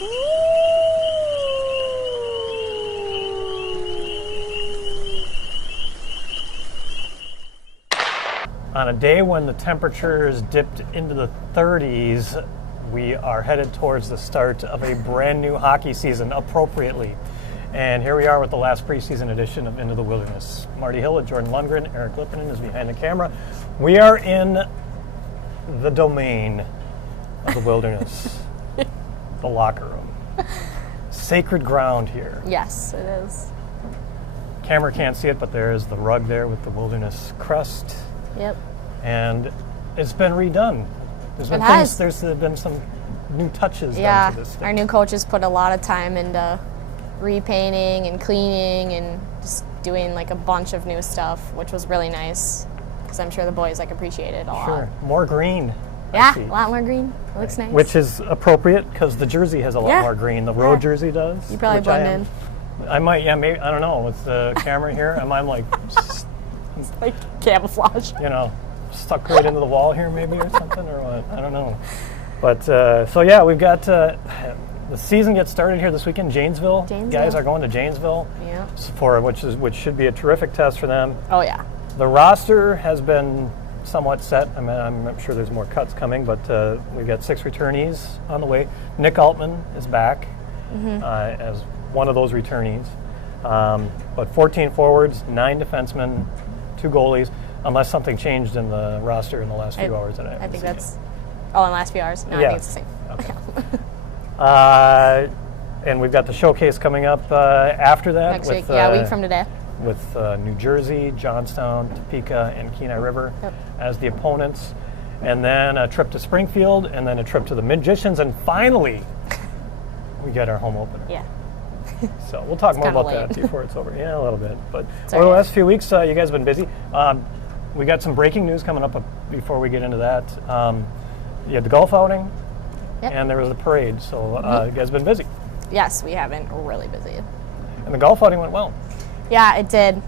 On a day when the temperatures dipped into the 30s, we are headed towards the start of a brand new hockey season, appropriately. And here we are with the last preseason edition of Into the Wilderness. Marty Hill with Jordan Lundgren, Eric Lippanen is behind the camera. We are in the domain of the wilderness, the locker room. Sacred ground here. Yes, it is. Camera can't see it, but there is the rug there with the wilderness crust. Yep. And it's been redone. There's been some new touches done to this thing. Our new coaches put a lot of time into repainting and cleaning and just doing like a bunch of new stuff, which was really nice because I'm sure the boys appreciate it a lot. Sure, more green. Yeah, a lot more green. It looks nice. Which is appropriate because the jersey has a lot more green. The road jersey does. You probably blend in. I might, maybe, I don't know. With the camera here, I'm like... It's like camouflage. Stuck right into the wall here maybe or something, or what? I don't know. But, so yeah, we've got... the season gets started here this weekend. Janesville. Guys are going to Janesville. Yeah. Which should be a terrific test for them. Oh, yeah. The roster has been somewhat set. I mean, I'm sure there's more cuts coming, but we've got 6 returnees on the way. Nick Altman is back as one of those returnees. But 14 forwards, 9 defensemen, 2 goalies, unless something changed in the roster in the last few hours that I haven't think seen that's... yet. Oh, in the last few hours? No, I think it's the same. Okay. And we've got the showcase coming up after that. Next week, a week from today. With New Jersey, Johnstown, Topeka, and Kenai River as the opponents. And then a trip to Springfield, and then a trip to the Magicians, and finally, we get our home opener. Yeah. So we'll talk more about that before it's over. Yeah, a little bit. But over the last few weeks, you guys have been busy. We got some breaking news coming up before we get into that. You had the golf outing, and there was the parade. So you guys have been busy. Yes, we have been really busy. And the golf outing went well. Yeah, it did.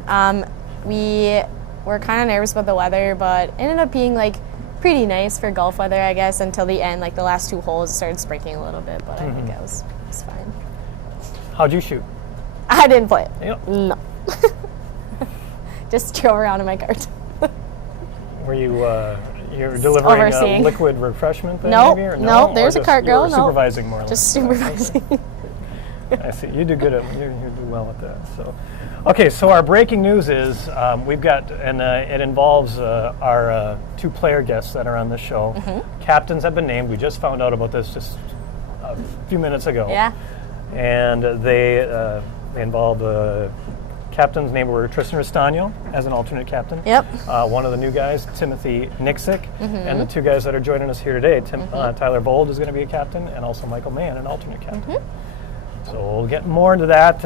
We were kind of nervous about the weather, but it ended up being pretty nice for golf weather, I guess, until the end. The last 2 holes started sprinkling a little bit, but I think it was fine. How'd you shoot? I didn't play it. Yep. No. Just drove around in my cart. Were you you're delivering a liquid refreshment then, maybe? Or no, there's a cart girl. No, supervising more. Just supervising. I see. You do good you do well at that. So, okay. So our breaking news is we've got, and it involves our 2 player guests that are on the show. Captains have been named. We just found out about this just a few minutes ago. Yeah. And they involved captains named were Tristan Restagno as an alternate captain. Yep. One of the new guys, Timothy Nixick, and the 2 guys that are joining us here today, Tyler Bold is going to be a captain, and also Michael Mann, an alternate captain. So we'll get more into that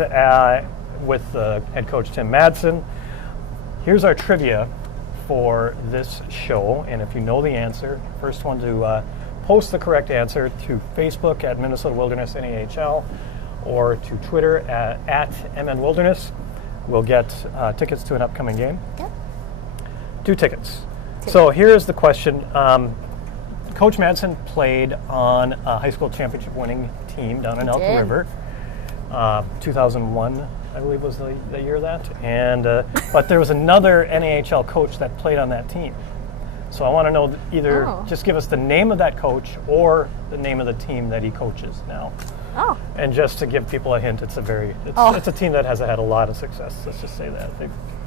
with head coach Tim Madsen. Here's our trivia for this show, and if you know the answer, first one to post the correct answer to Facebook at Minnesota Wilderness NAHL or to Twitter at MN Wilderness will get tickets to an upcoming game. Yep. 2 tickets. So here's the question. Coach Madsen played on a high school championship winning team down in Elk River. 2001, I believe, was the year of that. And but there was another NAHL coach that played on that team. So I want to know either just give us the name of that coach or the name of the team that he coaches now. Oh. And just to give people a hint, it's a team that has had a lot of success. Let's just say that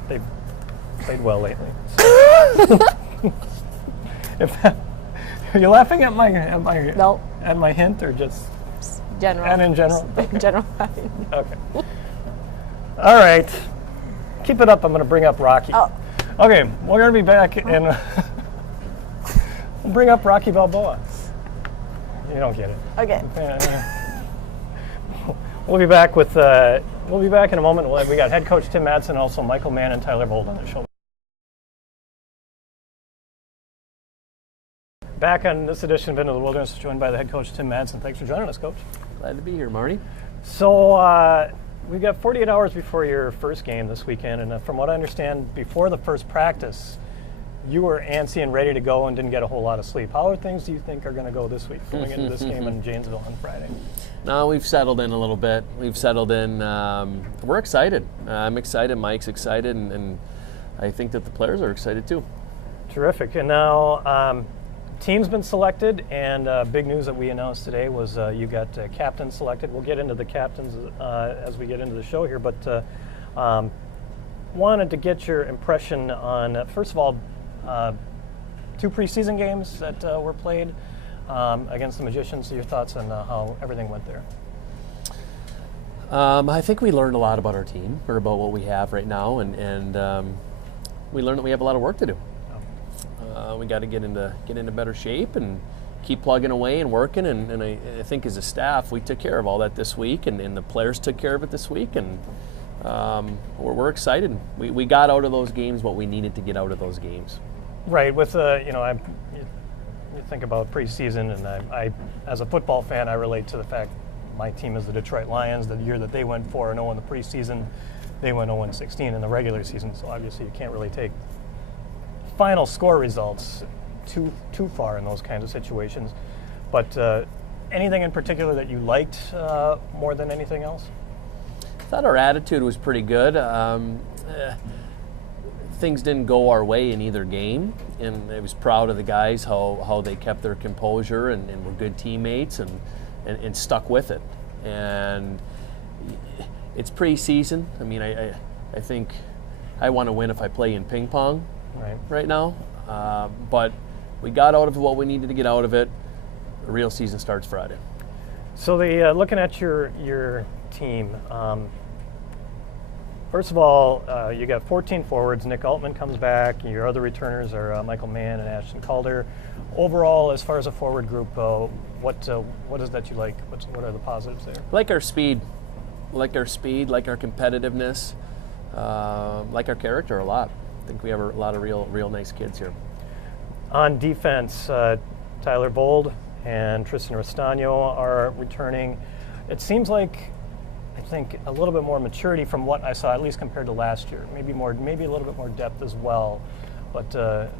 they've played well lately. So. Are you laughing at my hint or just general? And in general. General. Okay. All right. Keep it up. I'm going to bring up Rocky. Oh. Okay, we're going to be back and we'll bring up Rocky Balboa. You don't get it. Okay. We'll be back in a moment. We got head coach Tim Madsen, also Michael Mann and Tyler Bold on the show. Back on this edition of Into the Wilderness, joined by the head coach Tim Madsen. Thanks for joining us, Coach. Glad to be here, Marty. So we've got 48 hours before your first game this weekend, and from what I understand, before the first practice, you were antsy and ready to go and didn't get a whole lot of sleep. How are things do you think are going to go this week, going into this game in Janesville on Friday? No, we've settled in a little bit. We've settled in. We're excited. I'm excited. Mike's excited, and I think that the players are excited too. Terrific. And now, team's been selected, and big news that we announced today was you got captain selected. We'll get into the captains as we get into the show here, but wanted to get your impression on, first of all, 2 preseason games that were played against the Magicians. So your thoughts on how everything went there? I think we learned a lot about our team, or about what we have right now, and we learned that we have a lot of work to do. We got to get into better shape and keep plugging away and working. And I think as a staff, we took care of all that this week, and the players took care of it this week, and we're excited. We got out of those games what we needed to get out of those games. Right. With you think about preseason, and I, as a football fan, I relate to the fact my team is the Detroit Lions. The year that they went 4-0 in the preseason, they went 0-16 in the regular season. So obviously, you can't really take final score results too far in those kinds of situations. But anything in particular that you liked more than anything else? I thought our attitude was pretty good. Things didn't go our way in either game, and I was proud of the guys how they kept their composure and were good teammates and stuck with it. And it's preseason. I mean, I think I want to win if I play in ping pong right now. But we got out of what we needed to get out of it. The real season starts Friday. So looking at your team, first of all, you got 14 forwards. Nick Altman comes back. Your other returners are Michael Mann and Ashton Calder. Overall, as far as a forward group, what is that you like? What are the positives there? Like our speed, like our competitiveness, like our character a lot. I think we have a lot of real nice kids here. On defense, Tyler Bold and Tristan Restano are returning. It seems like, I think, a little bit more maturity from what I saw, at least compared to last year. Maybe a little bit more depth as well. But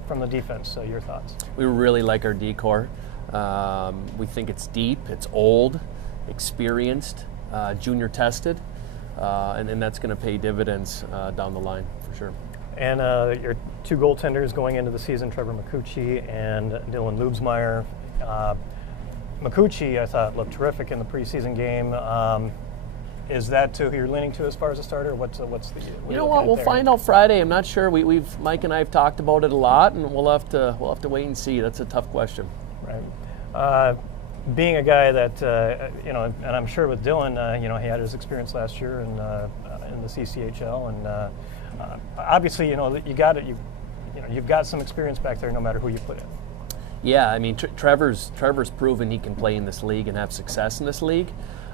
from the defense, your thoughts? We really like our D-core. We think it's deep, it's old, experienced, junior tested, and that's going to pay dividends down the line for sure. And your 2 goaltenders going into the season, Trevor McCucci and Dylan Lubsmeyer. McCucci, I thought, looked terrific in the preseason game. Is that who you're leaning to as far as a starter? What's the? You know what? We'll find out Friday. I'm not sure. Mike and I have talked about it a lot, and we'll have to wait and see. That's a tough question. Right. Being a guy that and I'm sure with Dylan, he had his experience last year in the CCHL, and obviously, you got it. You've got some experience back there, no matter who you put in. Yeah, I mean, Trevor's proven he can play in this league and have success in this league.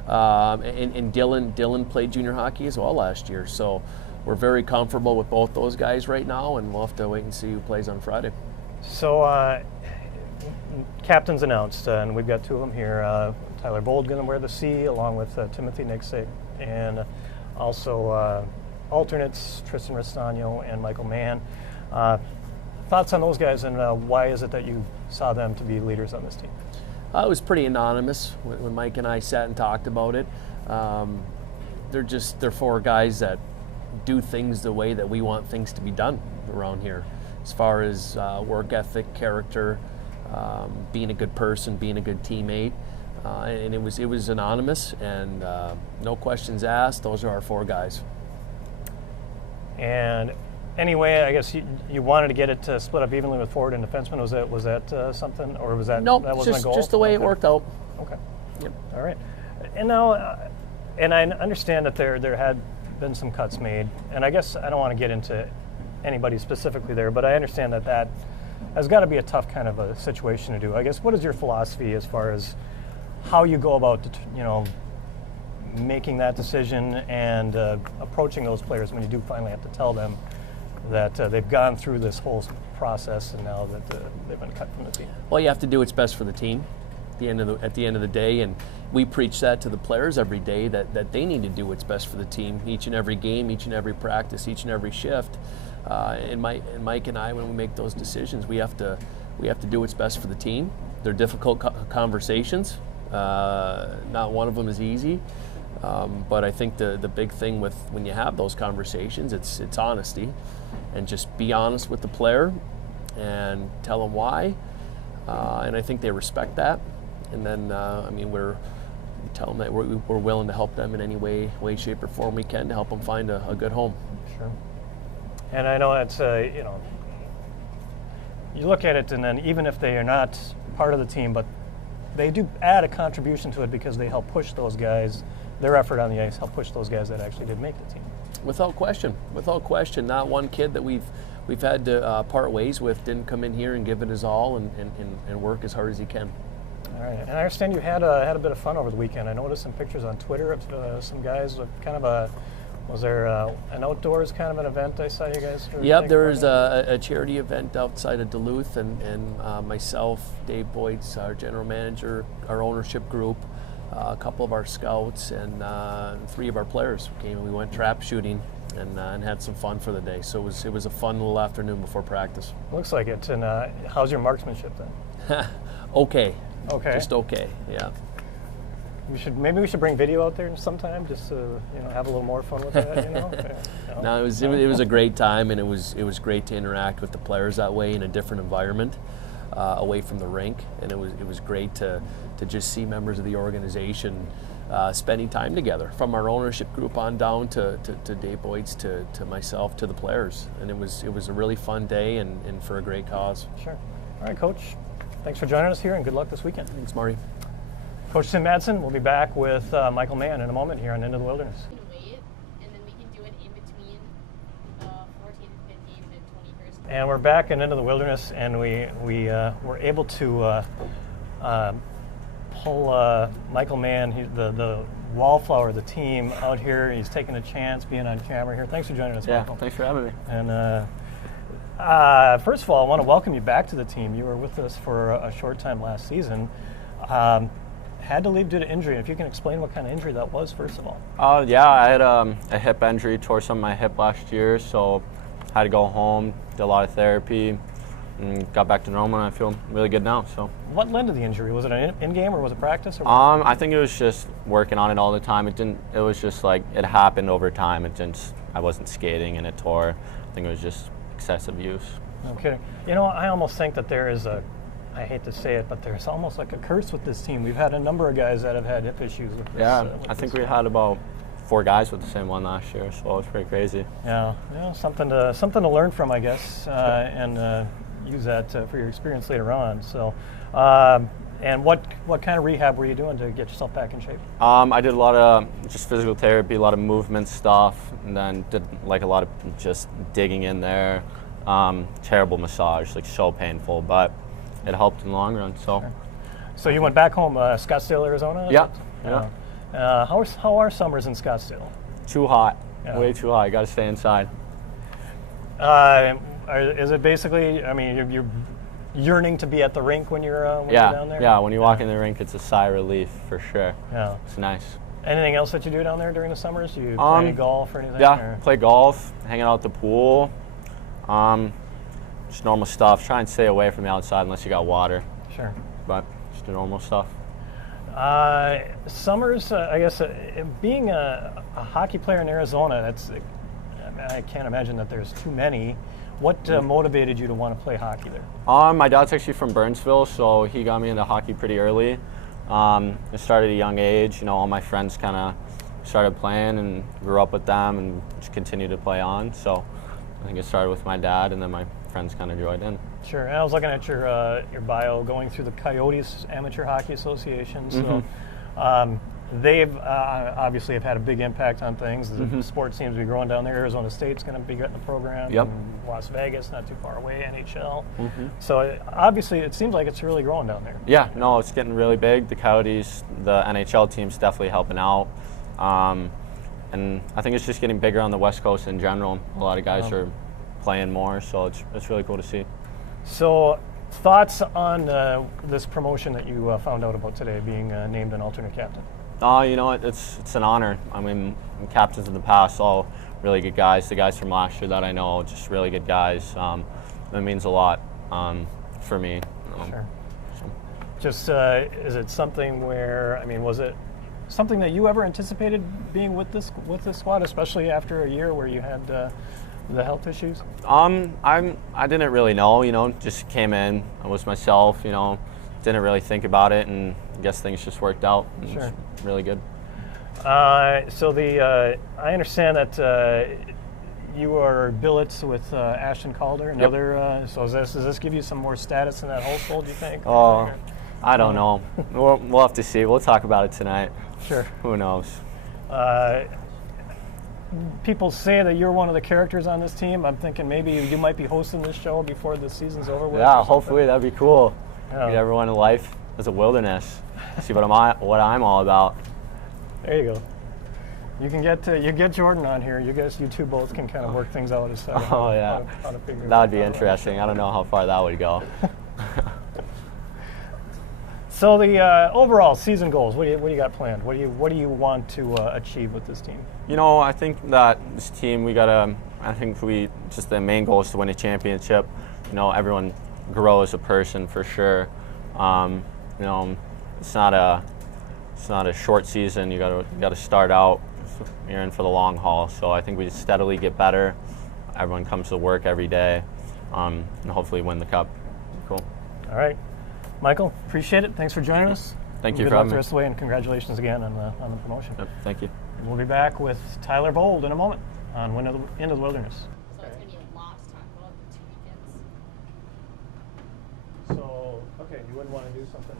And Dylan played junior hockey as well last year, so we're very comfortable with both those guys right now, and we'll have to wait and see who plays on Friday. So, captains announced, and we've got 2 of them here. Tyler Bold going to wear the C, along with Timothy Nixick, and also alternates Tristan Restano and Michael Mann. Thoughts on those guys, and why is it that you saw them to be leaders on this team? It was pretty anonymous when Mike and I sat and talked about it. They're 4 guys that do things the way that we want things to be done around here, as far as work ethic, character, being a good person, being a good teammate, and it was anonymous and no questions asked. Those are our 4 guys. And anyway, I guess you wanted to get it split up evenly with forward and defenseman. Was that something, or was that nope? That wasn't a goal? Just the way it worked out. Okay. Yep. All right. And now, and I understand that there had been some cuts made, and I guess I don't want to get into anybody specifically there, but I understand that has got to be a tough kind of a situation to do. I guess, what is your philosophy as far as how you go about, making that decision and approaching those players when you do finally have to tell them that they've gone through this whole process and now that they've been cut from the team? Well, you have to do what's best for the team at the end of the day, and we preach that to the players every day, that they need to do what's best for the team each and every game, each and every practice, each and every shift. And Mike and I, when we make those decisions, we have to do what's best for the team. They're difficult conversations. Not one of them is easy. But I think the big thing with when you have those conversations, it's honesty, and just be honest with the player and tell them why. And I think they respect that. And then we tell them that we're willing to help them in any way, shape, or form we can to help them find a good home. Sure. And I know it's you look at it, and then even if they are not part of the team, but they do add a contribution to it because they help push those guys. Their effort on the ice helped push those guys that actually did make the team. Without question. Not one kid that we've had to part ways with didn't come in here and give it his all and work as hard as he can. All right. And I understand you had a bit of fun over the weekend. I noticed some pictures on Twitter of some guys with kind of was there an outdoors kind of an event I saw you guys? Yep, there was a charity event outside of Duluth, and myself, Dave Boyds, our general manager, our ownership group, a couple of our scouts, and 3 of our players came. We went trap shooting and had some fun for the day. So it was a fun little afternoon before practice. Looks like it. And how's your marksmanship then? Okay. Okay. Just okay. Yeah. Maybe we should bring video out there sometime, just to have a little more fun with that. No, it was a great time, and it was great to interact with the players that way in a different environment, away from the rink, and it was great to just see members of the organization spending time together, from our ownership group on down to Dave Boyds, to myself, to the players, and it was a really fun day and for a great cause. Sure. All right, Coach. Thanks for joining us here, and good luck this weekend. Thanks, Marty. Coach Tim Madsen will be back with Michael Mann in a moment here on Into the Wilderness. Wait, and then we can do it in between 14th, 15th, and 21st. And we're back in Into the Wilderness, and we were able to pull Michael Mann, the wallflower of the team, out here. He's taking a chance being on camera here. Thanks for joining us, Michael. Yeah, thanks for having me. And first of all, I want to welcome you back to the team. You were with us for a short time last season. Had to leave due to injury. If you can explain what kind of injury that was, first of all. Yeah, I had a hip injury, tore some of my hip last year, so had to go home, did a lot of therapy, and got back to normal, and I feel really good now. So. What led to the injury? Was it an in-game or was it practice? Or I think it was just working on it all the time. It was just like it happened over time. I wasn't skating and it tore. I think it was just excessive use. No kidding. I almost think that there is I hate to say it, but there's almost like a curse with this team. We've had a number of guys that have had hip issues with this. Yeah, I think we had about 4 guys with the same one last year, so it was pretty crazy. Yeah, something to learn from, I guess, and use that for your experience later on. So, and what kind of rehab were you doing to get yourself back in shape? I did a lot of just physical therapy, a lot of movement stuff, and then did like a lot of just digging in there. Terrible massage, like so painful, but it helped in the long run. So you went back home, Scottsdale, Arizona? Yeah. How are summers in Scottsdale? Too hot. Yeah. Way too hot. You got to stay inside. Is it basically? I mean, you're yearning to be at the rink when you're down there. Yeah. When you walk in the rink, it's a sigh of relief for sure. Yeah. It's nice. Anything else that you do down there during the summers? Do you play golf or anything? Yeah. Or? Play golf, hanging out at the pool. Just normal stuff. Try and stay away from the outside unless you got water. Sure. But just the normal stuff. Summers, I guess, being a hockey player in Arizona, I can't imagine that there's too many. What motivated you to want to play hockey there? My dad's actually from Burnsville, so he got me into hockey pretty early. I started at a young age. All my friends kind of started playing and grew up with them and just continued to play on. So I think it started with my dad, and then my friends kind of joined in. Sure. And I was looking at your bio, going through the Coyotes Amateur Hockey Association. So they've obviously have had a big impact on things. The sport seems to be growing down there. Arizona State's going to be getting the program. Yep. And Las Vegas, not too far away, NHL. So obviously it seems like it's really growing down there. Yeah, no, it's getting really big. The Coyotes, the NHL team's definitely helping out. And I think it's just getting bigger on the West Coast in general. A lot of guys are playing more, so it's really cool to see. So thoughts on this promotion that you found out about today, being named an alternate captain? It's an honor. I mean, captains in the past all really good guys. The guys from last year that I know, just really good guys. That means a lot for me. Sure. Just is it something where, I mean, was it something that you ever anticipated being with this squad, especially after a year where you had the health issues? I didn't really know. Just came in. I was myself. Didn't really think about it, and I guess things just worked out. Sure. It was really good. So I understand that you are billets with Ashton Calder, another. So does this give you some more status in that household, do you think? Oh, I don't know. We'll have to see. We'll talk about it tonight. Sure. Who knows? People say that you're one of the characters on this team. I'm thinking maybe you might be hosting this show before the season's over with. Yeah, hopefully that'd be cool. Yeah. Get everyone in life as a wilderness. See what I'm all about. There you go. You can get Jordan on here. You two both can kind of work things out as to Oh yeah, how to figure that would be it out. interesting. I don't know how far that would go. So the overall season goals. What do you got planned? What do you want to achieve with this team? I think that this team the main goal is to win a championship. Everyone grow as a person for sure. It's not a short season. You gotta start out. You're in for the long haul. So I think we just steadily get better. Everyone comes to work every day, and hopefully win the cup. Cool. All right, Michael, appreciate it. Thanks for joining us. Thank you Good for luck having the me. rest of the way, and congratulations again on the promotion. Yep, thank you. We'll be back with Tyler Bold in a moment on Into the Wilderness. So it's going to be a lot to talk about the 2 weekends. So, okay, you wouldn't want to do something.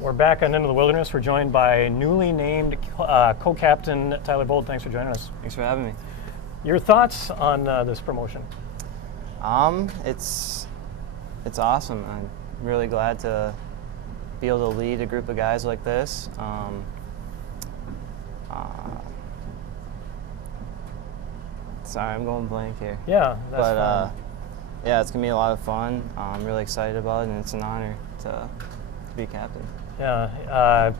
We're back on Into the Wilderness. We're joined by newly named co-captain Tyler Bold. Thanks for joining us. Thanks for having me. Your thoughts on this promotion? It's awesome. I'm really glad to be able to lead a group of guys like this. Sorry, I'm going blank here. Yeah, that's But fine. yeah, it's gonna be a lot of fun. I'm really excited about it, and it's an honor to be captain. Yeah,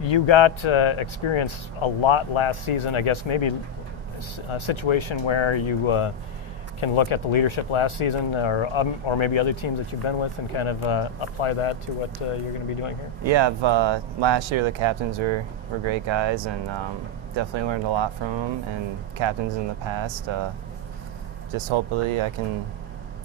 you got experience a lot last season. I guess maybe a situation where you can look at the leadership last season, or maybe other teams that you've been with, and kind of apply that to what you're going to be doing here. Yeah, last year the captains were great guys, and definitely learned a lot from them. And captains in the past, just hopefully I can,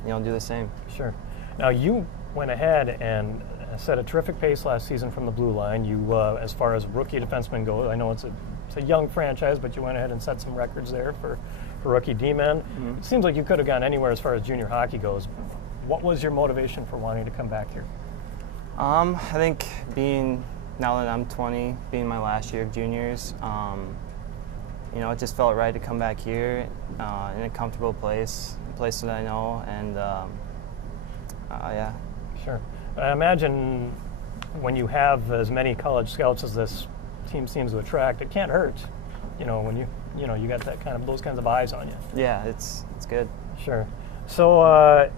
do the same. Sure. Now you went ahead and set a terrific pace last season from the blue line. You, as far as rookie defensemen go, I know it's a young franchise, but you went ahead and set some records there for rookie D-men. Mm-hmm. It seems like you could have gone anywhere as far as junior hockey goes. What was your motivation for wanting to come back here? I think now that I'm 20, being my last year of juniors, it just felt right to come back here in a comfortable place, a place that I know, and yeah. Sure. I imagine when you have as many college scouts as this team seems to attract, it can't hurt. When you got those kinds of eyes on you. Yeah, it's good. Sure. So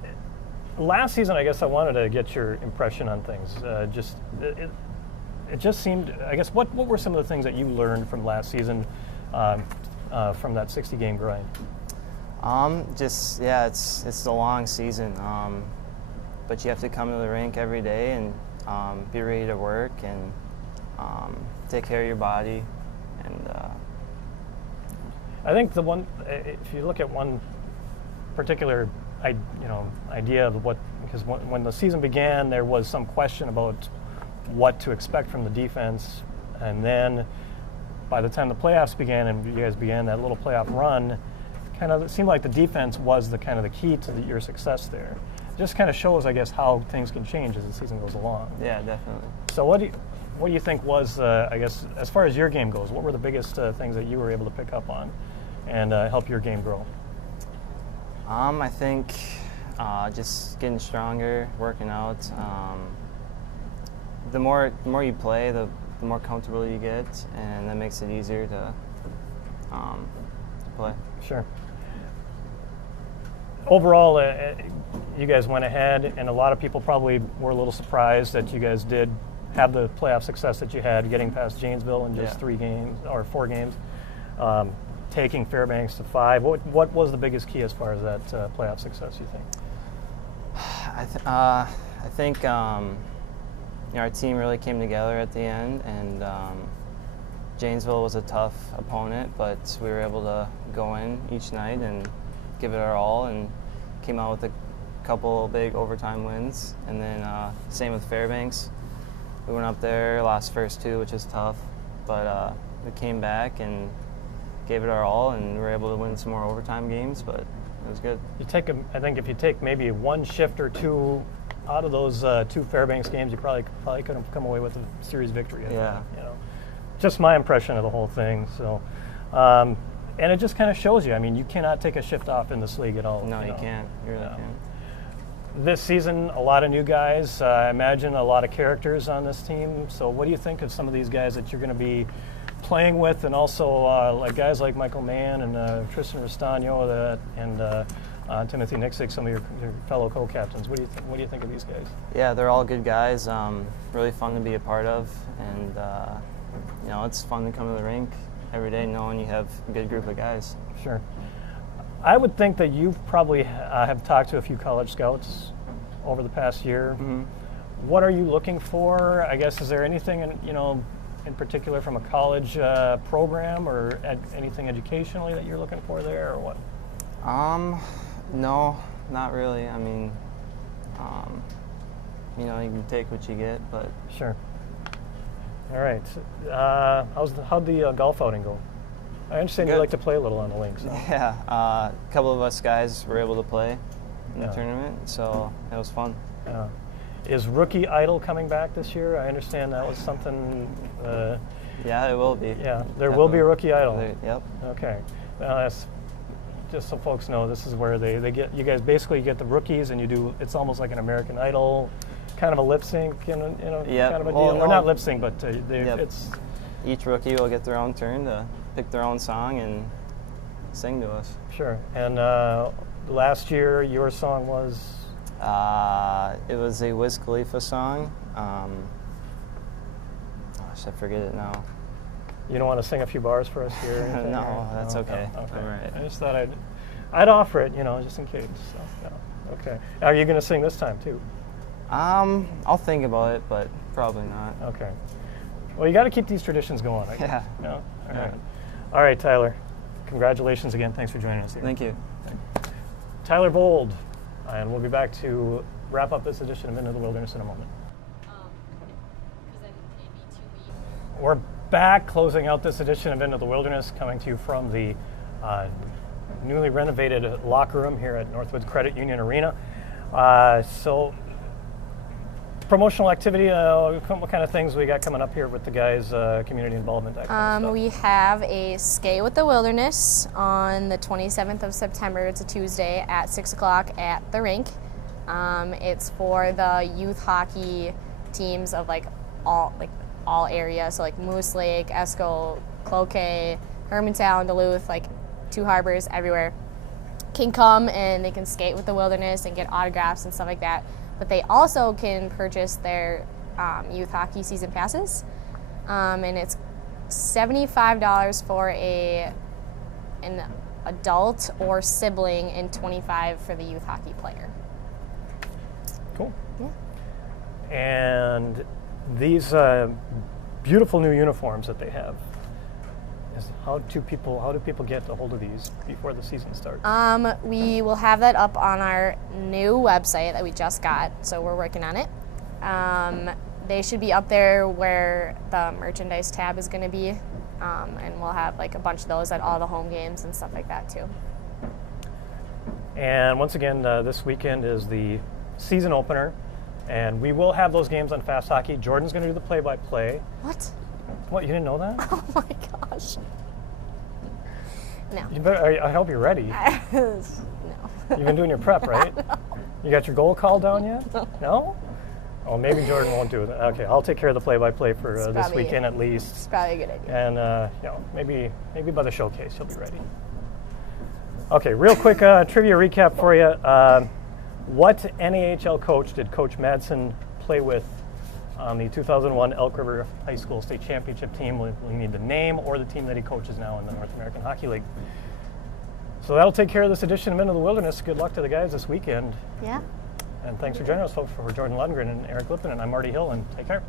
last season, I guess I wanted to get your impression on things. It just seemed. I guess what were some of the things that you learned from last season, from that 60-game grind? It's a long season, but you have to come to the rink every day and be ready to work and take care of your body, and. I think if you look at one particular, idea of because when the season began, there was some question about what to expect from the defense, and by the time the playoffs began and you guys began that little playoff run, it seemed like the defense was the key to your success there. It just kind of shows, I guess, how things can change as the season goes along. Yeah, definitely. So what do you think was, I guess, as far as your game goes, what were the biggest things that you were able to pick up on and help your game grow? I think just getting stronger, working out. The more you play, the more comfortable you get, and that makes it easier to play. Sure. Overall, you guys went ahead, and a lot of people probably were a little surprised that you guys did have the playoff success that you had, getting past Janesville in just 3 games or 4 games. taking Fairbanks to 5. What was the biggest key as far as that playoff success, you think? I think our team really came together at the end, and Janesville was a tough opponent, but we were able to go in each night and give it our all, and came out with a couple big overtime wins. And then same with Fairbanks. We went up there, lost first 2, which is tough, but we came back and gave it our all, and we were able to win some more overtime games, but it was good. I think if you take maybe one shift or two out of those 2 Fairbanks games, you probably could have come away with a series victory. Yeah. Just my impression of the whole thing. So, and it just kind of shows you. I mean, you cannot take a shift off in this league at all. No, you can't. You really can't. This season, a lot of new guys. I imagine a lot of characters on this team. So, what do you think of some of these guys that you're going to be playing with, and also like guys like Michael Mann and Tristan Restano and Timothy Nixick, some of your fellow co-captains? What do you think of these guys? Yeah, they're all good guys. Really fun to be a part of, and it's fun to come to the rink every day knowing you have a good group of guys. Sure. I would think that you probably have talked to a few college scouts over the past year. Mm-hmm. What are you looking for? I guess, is there anything in particular from a college program or anything educationally that you're looking for there, or what? No, not really. I mean, you can take what you get, but Sure. All right. How'd the golf outing go? I understand Good. you like to play a little on the links. So. yeah, a couple of us guys were able to play in Yeah. the tournament, so it was fun. Is Rookie Idol coming back this year? I understand that was something. Yeah, it will be. Yeah, there will be a Rookie Idol. Yep. Okay. That's just so folks know. This is where they get you guys basically get the rookies, and you do. It's almost like an American Idol, kind of a lip sync, Yep. kind of a Well, deal. no. Or not lip sync, but Yep. it's. Each rookie will get their own turn to pick their own song and sing to us. Sure. And last year, your song was. It was a Wiz Khalifa song. Gosh, I forget it now. You don't want to sing a few bars for us here? or anything, No, or- that's okay. Okay. All right. I just thought I'd offer it, just in case. So, yeah. Okay. Are you going to sing this time too? I'll think about it, but probably not. Okay. Well, you got to keep these traditions going. I guess. Yeah. All Yeah. right. All right, Tyler. Congratulations again. Thanks for joining us here. Thank you. Tyler Vold, and we'll be back to wrap up this edition of Into the Wilderness in a moment. We're back, closing out this edition of Into the Wilderness, coming to you from the newly renovated locker room here at Northwoods Credit Union Arena. So, promotional activity, what kind of things we got coming up here with the guys, community involvement, that kind of stuff? We have a Skate with the Wilderness on the 27th of September. It's a Tuesday at 6 o'clock at the rink. It's for the youth hockey teams of all areas, so like Moose Lake, Esco, Cloquet, Hermantown, Duluth, like Two Harbors, everywhere. Can come and they can skate with the Wilderness and get autographs and stuff like that. But they also can purchase their youth hockey season passes, and it's $75 for an adult or sibling, and $25 for the youth hockey player. Cool. Yeah. And these beautiful new uniforms that they have, how do people get a hold of these before the season starts? We will have that up on our new website that we just got, so we're working on it. They should be up there where the merchandise tab is going to be, and we'll have like a bunch of those at all the home games and stuff like that too. And once again, this weekend is the season opener, and we will have those games on Fast Hockey. Jordan's going to do the play-by-play. What? What, you didn't know that? Oh my gosh. No. You better, I hope you're ready. No. You've been doing your prep, right? You got your goal call down yet? No? Oh, maybe Jordan won't do it. Okay, I'll take care of the play-by-play for this probably- weekend at least. It's probably a good idea. And maybe by the showcase you'll be ready. Okay, real quick trivia recap for you. What NAHL coach did Coach Madsen play with on the 2001 Elk River High School State Championship team. We need the name or the team that he coaches now in the North American Hockey League. So that'll take care of this edition of Men of the Wilderness. Good luck to the guys this weekend. Yeah. And thanks for joining us, folks. For Jordan Lundgren and Eric Lippin, and I'm Marty Hill, and take care.